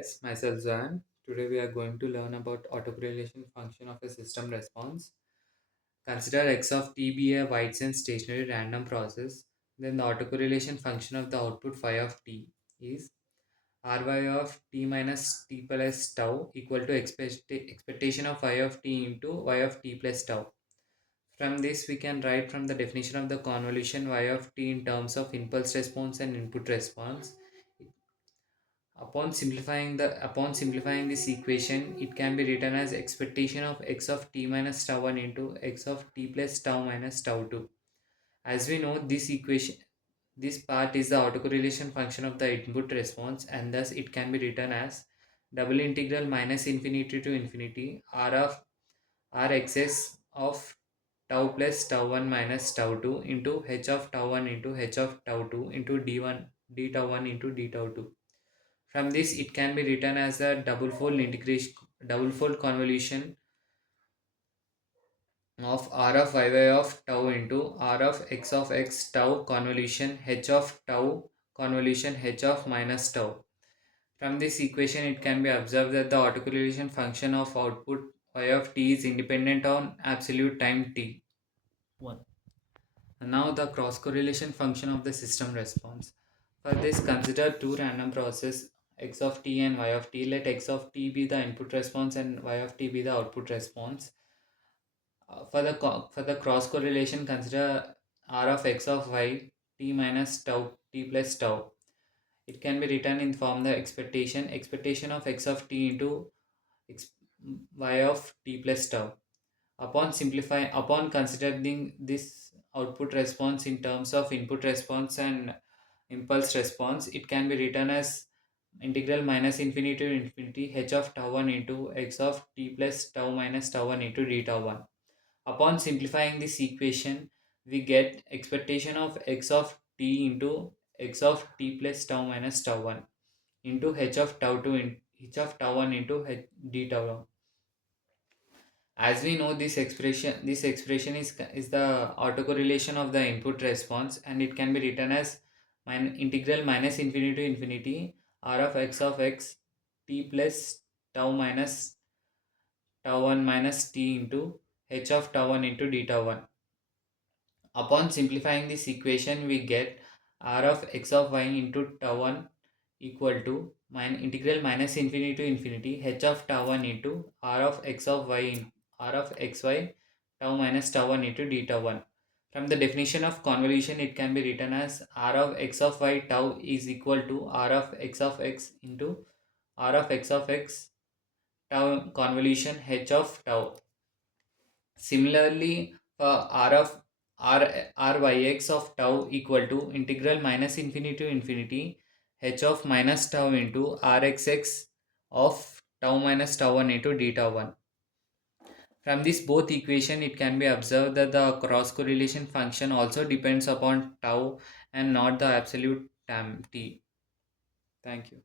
Yes, myself Zan. Today we are going to learn about autocorrelation function of a system response. Consider x of t be a Whiteson stationary random process. Then the autocorrelation function of the output phi of t is ry of t minus t plus tau equal to expectation of phi of t into y of t plus tau. From this we can write from the definition of the convolution y of t in terms of impulse response and input response. Upon simplifying this equation, it can be written as expectation of x of t minus tau 1 into x of t plus tau minus tau 2. As we know, this part is the autocorrelation function of the input response, and thus it can be written as double integral minus infinity to infinity r of rxs of tau plus tau 1 minus tau 2 into h of tau 1 into h of tau 2 into d tau 1 into d tau 2. From this, it can be written as a double fold convolution of r of y of tau into r of x tau convolution h of tau convolution h of minus tau. From this equation, it can be observed that the autocorrelation function of output y of t is independent on absolute time t. 1. And now the cross correlation function of the system response. For this, consider two random processes x of t and y of t. Let x of t be the input response and y of t be the output response. For the cross correlation, consider r of x of y t minus tau t plus tau. It can be written in form the expectation of x of t into x, y of t plus tau. Upon considering this output response in terms of input response and impulse response, it can be written as integral minus infinity to infinity h of tau 1 into x of t plus tau minus tau 1 into d tau 1. Upon simplifying this equation, we get expectation of x of t into x of t plus tau minus tau 1 into h of tau 2 in h of tau 1 into d tau 1. As we know, this expression is the autocorrelation of the input response, and it can be written as integral minus infinity to infinity r of x t plus tau minus tau 1 minus t into h of tau 1 into d tau 1. Upon simplifying this equation, we get r of x of y into tau 1 equal to integral minus infinity to infinity h of tau 1 into r of x of y in r of xy tau minus tau 1 into d tau 1. From the definition of convolution, it can be written as r of x of y tau is equal to r of x into r of x tau convolution h of tau. Similarly, for r of ryx of tau equal to integral minus infinity to infinity h of minus tau into rxx of tau minus tau 1 into d tau 1. From this both equation, it can be observed that the cross correlation function also depends upon tau and not the absolute time t. Thank you.